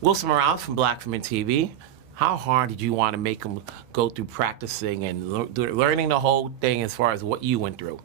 Wilson Morales from Black Women TV. How hard did you want to make him go through practicing and learning the whole thing as far as what you went through?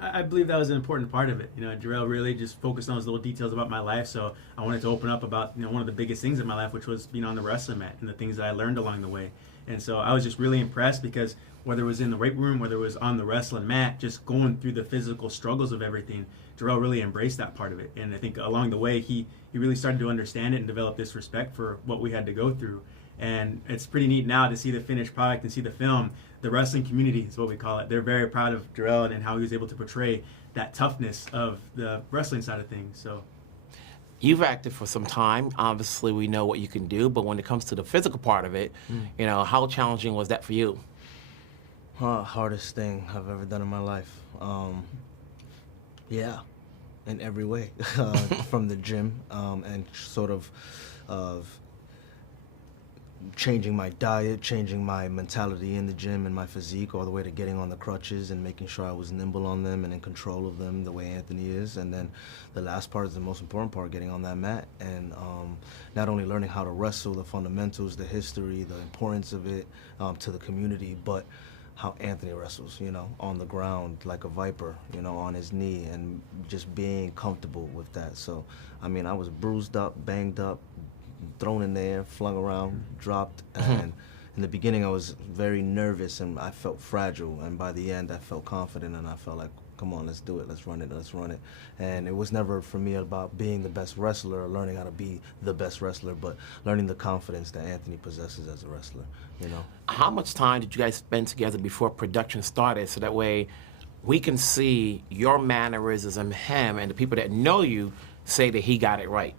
I believe that was an important part of it. Jharrel really just focused on those little details about my life, so I wanted to open up about one of the biggest things in my life, which was being on the wrestling mat and the things that I learned along the way. And so I was just really impressed because whether it was in the weight room, whether it was on the wrestling mat, just going through the physical struggles of everything, Jharrel really embraced that part of it. And I think along the way, he really started to understand it and develop this respect for what we had to go through. And it's pretty neat now to see the finished product and see the film. The wrestling community is what we call it. They're very proud of Jharrel and how he was able to portray that toughness of the wrestling side of things. So, you've acted for some time. Obviously, we know what you can do, but when it comes to the physical part of it, how challenging was that for you? Hardest thing I've ever done in my life. Yeah, in every way, from the gym and sort of changing my diet, changing my mentality in the gym and my physique, all the way to getting on the crutches and making sure I was nimble on them and in control of them the way Anthony is. And then the last part is the most important part, getting on that mat and not only learning how to wrestle, the fundamentals, the history, the importance of it to the community, but how Anthony wrestles, on the ground like a viper, on his knee, and just being comfortable with that. So, I mean, I was bruised up, banged up, thrown in there, flung around, dropped, and in the beginning I was very nervous and I felt fragile, and by the end I felt confident and I felt like, come on, let's do it, let's run it. And it was never for me about being the best wrestler or learning how to be the best wrestler, but learning the confidence that Anthony possesses as a wrestler, How much time did you guys spend together before production started, so that way we can see your mannerisms and him, and the people that know you say that he got it right?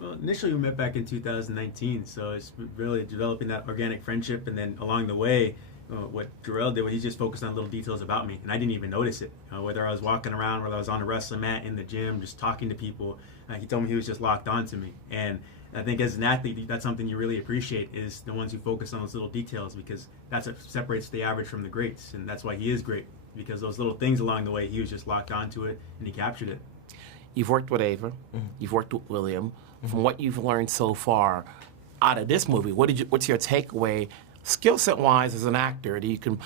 Well, initially we met back in 2019, so it's really developing that organic friendship, and then along the way, what Jharrel did was he just focused on little details about me, and I didn't even notice it. Whether I was walking around, whether I was on a wrestling mat, in the gym, just talking to people, he told me he was just locked onto me. And I think as an athlete, that's something you really appreciate, is the ones who focus on those little details, because that's what separates the average from the greats, and that's why he is great, because those little things along the way, he was just locked onto it, and he captured it. You've worked with Ava, you've worked with William. From what you've learned so far out of this movie, what's your takeaway, skill set wise, as an actor, that you can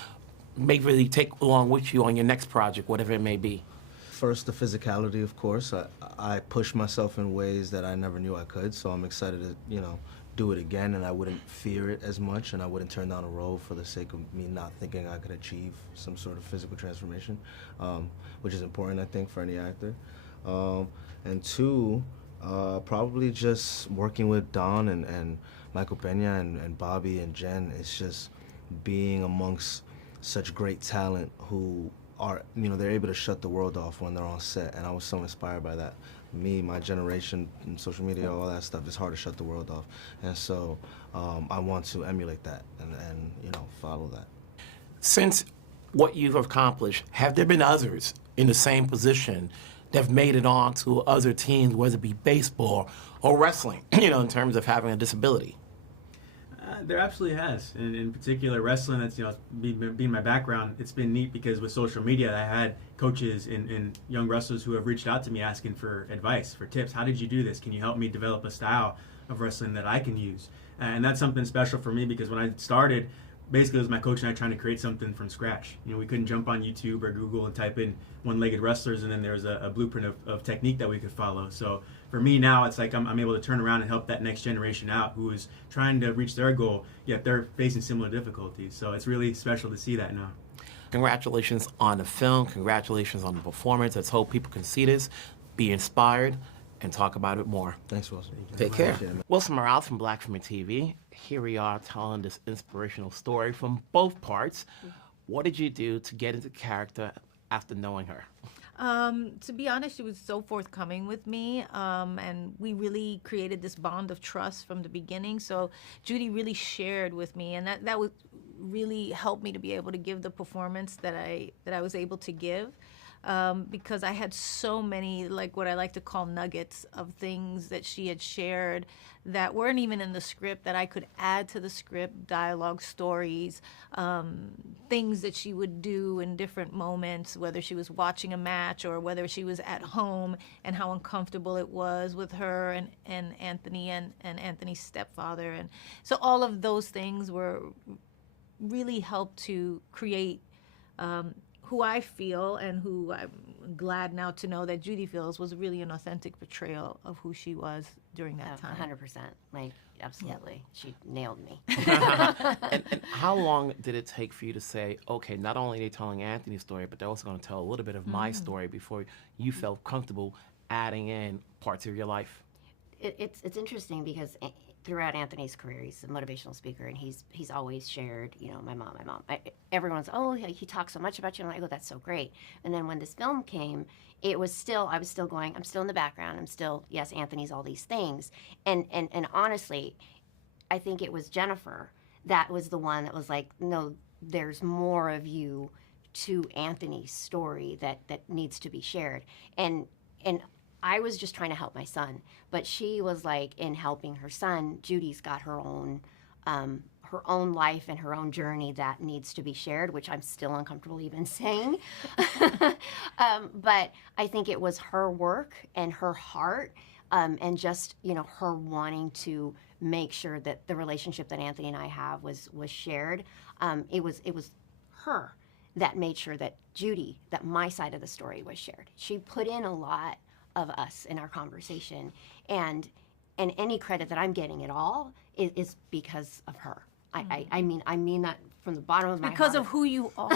maybe take along with you on your next project, whatever it may be? First, the physicality, of course. I push myself in ways that I never knew I could, so I'm excited to, do it again, and I wouldn't fear it as much, and I wouldn't turn down a role for the sake of me not thinking I could achieve some sort of physical transformation, which is important, I think, for any actor. And two, probably just working with Don and Michael Peña and Bobby and Jen. It's just being amongst such great talent who are, they're able to shut the world off when they're on set, and I was so inspired by that. Me, my generation, and social media, all that stuff, it's hard to shut the world off. And so I want to emulate that and follow that. Since what you've accomplished, have there been others in the same position that have made it on to other teams, whether it be baseball or wrestling, in terms of having a disability? There absolutely has. And in particular, wrestling, that's, being my background, it's been neat because with social media, I had coaches and young wrestlers who have reached out to me asking for advice, for tips. How did you do this? Can you help me develop a style of wrestling that I can use? And that's something special for me, because when I started, basically it was my coach and I trying to create something from scratch. We couldn't jump on YouTube or Google and type in one-legged wrestlers, and then there was a blueprint of technique that we could follow. So for me now, it's like I'm able to turn around and help that next generation out who is trying to reach their goal, yet they're facing similar difficulties. So it's really special to see that now. Congratulations on the film. Congratulations on the performance. Let's hope people can see this, be inspired, and talk about it more. Thanks, Wilson. Take care. Wilson Morales from Black Women TV. Here we are telling this inspirational story from both parts. What did you do to get into character after knowing her? To be honest, she was so forthcoming with me, and we really created this bond of trust from the beginning. So Judy really shared with me, and that would really help me to be able to give the performance that I was able to give. because I had so many, like what I like to call nuggets of things that she had shared that weren't even in the script that I could add to the script, dialogue, stories, things that she would do in different moments, whether she was watching a match or whether she was at home, and how uncomfortable it was with her and Anthony and Anthony's stepfather. And so all of those things were really helped to create who I feel, and who I'm glad now to know that Judy feels was really an authentic portrayal of who she was during that time. 100%. Like, absolutely. She nailed me. And how long did it take for you to say, okay, not only are they telling Anthony's story, but they're also going to tell a little bit of my story before you felt comfortable adding in parts of your life? It's interesting because throughout Anthony's career, he's a motivational speaker, and he's always shared, my mom. Everyone's, he talks so much about you. And I go, that's so great. And then when this film came, I was still going, I'm still in the background. I'm still, yes, Anthony's all these things. And honestly, I think it was Jennifer that was the one that was like, no, there's more of you to Anthony's story that needs to be shared. And I was just trying to help my son, but she was like, in helping her son, Judy's got her own life and her own journey that needs to be shared, which I'm still uncomfortable even saying. But I think it was her work and her heart, and just, her wanting to make sure that the relationship that Anthony and I have was shared. It was her that made sure that that my side of the story was shared. She put in a lot of us in our conversation, and any credit that I'm getting at all is because of her. I mean that from the bottom of my heart. Because of who you are.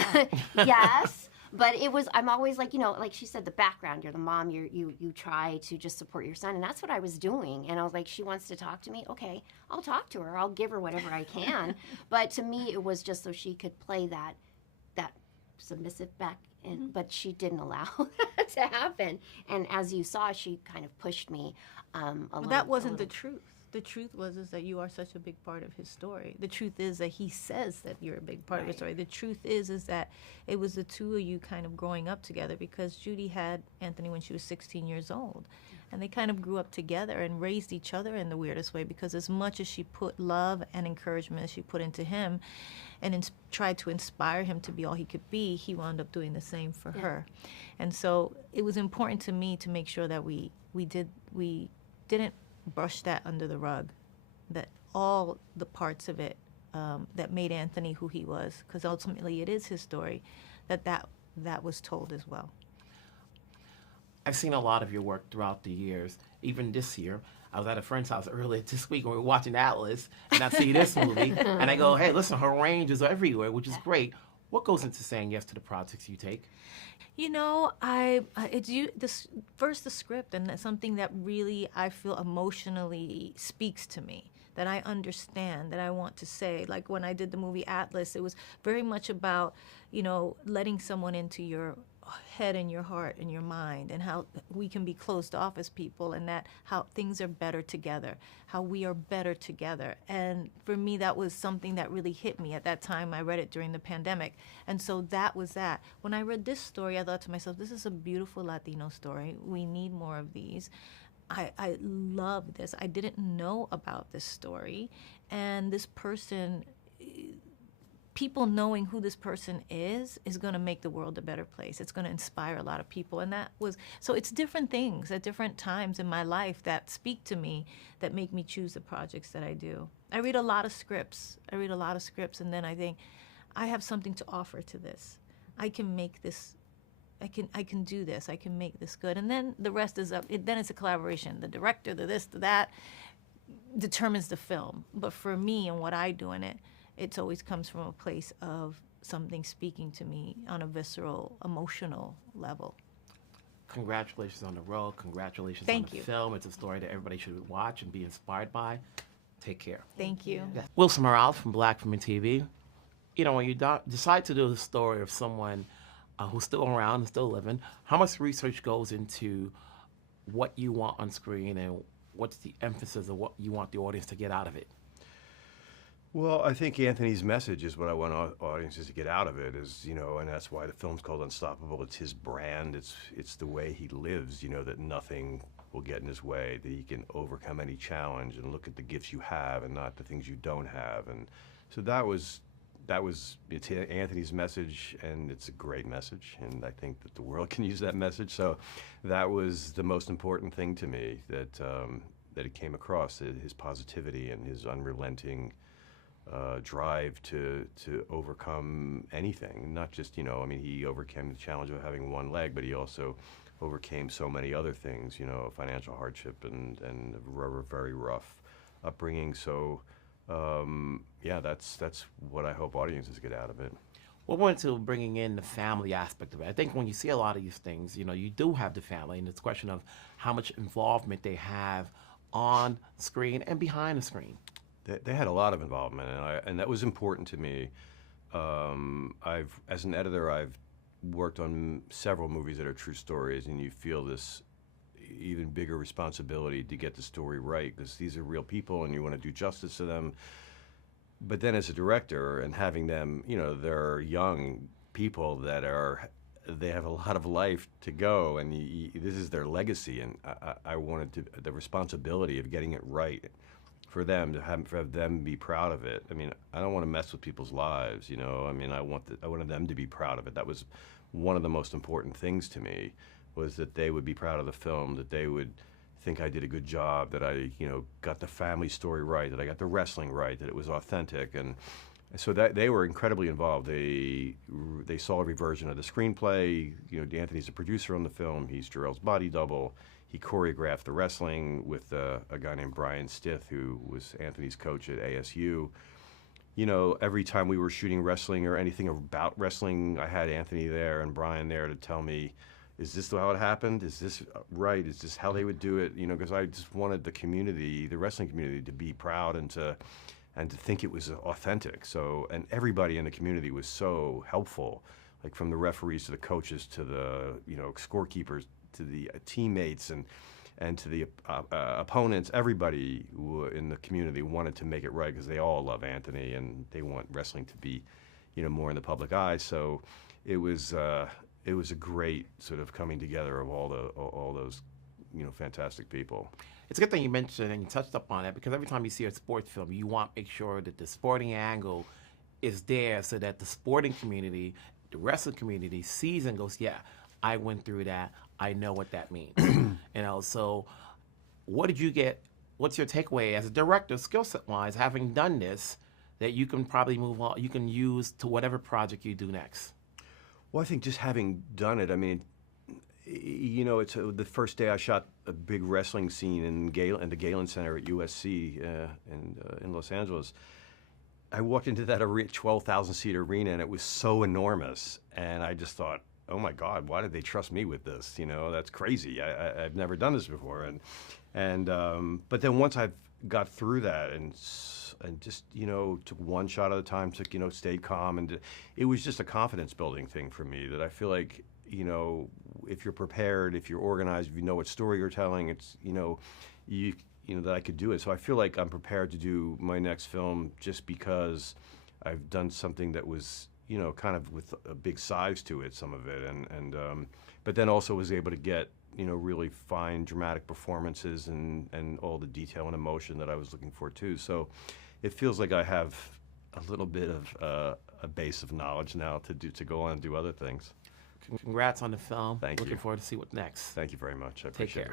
Yes, but I'm always like, like she said, the background. You're the mom. You try to just support your son, and that's what I was doing. And I was like, she wants to talk to me. Okay, I'll talk to her. I'll give her whatever I can. But to me, it was just so she could play that submissive back. But she didn't allow that to happen. And as you saw, she kind of pushed me But that wasn't the truth. The truth was that you are such a big part of his story. The truth is that he says that you're a big part of his story. The truth is that it was the two of you kind of growing up together, because Judy had Anthony when she was 16 years old. And they kind of grew up together and raised each other in the weirdest way, because as much as she put love and encouragement as she put into him and tried to inspire him to be all he could be, he wound up doing the same for her. And so it was important to me to make sure that we didn't brush that under the rug, that all the parts of it that made Anthony who he was, because ultimately it is his story, that was told as well. I've seen a lot of your work throughout the years. Even this year, I was at a friend's house earlier this week and we were watching Atlas, and I see this movie, and I go, hey, listen, her range is everywhere, which is great. What goes into saying yes to the projects you take? First the script, and that's something that really I feel emotionally speaks to me, that I understand, that I want to say. Like when I did the movie Atlas, it was very much about, letting someone into your head and your heart and your mind, and how we can be closed off as people, and that how things are better together, how we are better together. And for me, that was something that really hit me at that time. I read it during the pandemic, and so that was that. When I read this story, I thought to myself, this is a beautiful Latino story. We need more of these. I love this. I didn't know about this story, and this person, people knowing who this person is going to make the world a better place. It's going to inspire a lot of people. And so it's different things at different times in my life that speak to me, that make me choose the projects that I do. I read a lot of scripts, and then I think, I have something to offer to this. I can make this, I can do this, I can make this good. And then the rest is then it's a collaboration. The director, the this, the that, determines the film. But for me and what I do in it, it always comes from a place of something speaking to me on a visceral, emotional level. Congratulations on the role. Congratulations Thank on the you. film. It's a story that everybody should watch and be inspired by. Take care. Thank you. Wilson Morales from Black Women TV. When you decide to do the story of someone who's still around and still living, how much research goes into what you want on screen, and what's the emphasis of what you want the audience to get out of it? Well, I think Anthony's message is what I want audiences to get out of it. Is and that's why the film's called Unstoppable. It's his brand. It's the way he lives. That nothing will get in his way. That he can overcome any challenge and look at the gifts you have and not the things you don't have. And so it's Anthony's message, and it's a great message. And I think that the world can use that message. So that was the most important thing to me, that it came across, his positivity and his unrelenting drive to overcome anything. Not just, he overcame the challenge of having one leg, but he also overcame so many other things, financial hardship and a very rough upbringing. So, that's what I hope audiences get out of it. Well, I wanted to bringing in the family aspect of it. I think when you see a lot of these things, you do have the family, and it's a question of how much involvement they have on screen and behind the screen. They had a lot of involvement, and that was important to me. As an editor, I've worked on several movies that are true stories, and you feel this even bigger responsibility to get the story right, because these are real people, and you want to do justice to them. But then, as a director, and having them, they're young people that they have a lot of life to go, and this is their legacy, and I wanted the responsibility of getting it right. For them to have them be proud of it. I mean, I don't want to mess with people's lives, I mean, I wanted them to be proud of it. That was one of the most important things to me, was that they would be proud of the film, that they would think I did a good job, that I, got the family story right, that I got the wrestling right, that it was authentic, and so that they were incredibly involved. They saw every version of the screenplay. Anthony's the producer on the film. He's Jharrel's body double. He choreographed the wrestling with a guy named Brian Stith, who was Anthony's coach at ASU. Every time we were shooting wrestling or anything about wrestling, I had Anthony there and Brian there to tell me, is this how it happened? Is this right? Is this how they would do it? Because I just wanted the wrestling community, to be proud and to think it was authentic. So, and everybody in the community was so helpful, like from the referees to the coaches to the scorekeepers, to the teammates and to the opponents. Everybody in the community wanted to make it right, because they all love Anthony and they want wrestling to be, more in the public eye. So it was a great sort of coming together of all those, fantastic people. It's a good thing you mentioned and you touched up on it, because every time you see a sports film, you want to make sure that the sporting angle is there, so that the sporting community, the wrestling community, sees and goes, yeah, I went through that. I know what that means. So what did you get? What's your takeaway as a director, skill set wise, having done this, that you can probably move on, you can use to whatever project you do next? Well, I think just having done it, I mean, it's the first day I shot a big wrestling scene in the Galen Center at USC in Los Angeles. I walked into that 12,000-seat arena, and it was so enormous, and I just thought, oh my God, why did they trust me with this? That's crazy. I've never done this before. But then once I got through that and just, took one shot at a time, stayed calm. And it was just a confidence building thing for me, that I feel like, if you're prepared, if you're organized, if you know what story you're telling, it's, that I could do it. So I feel like I'm prepared to do my next film, just because I've done something that was, kind of with a big size to it, some of it, but then also was able to get, really fine dramatic performances and all the detail and emotion that I was looking for too. So it feels like I have a little bit of a base of knowledge now to go on and do other things. Congrats on the film. Thank you. Looking forward to see what's next. Thank you very much. I Take appreciate care. it.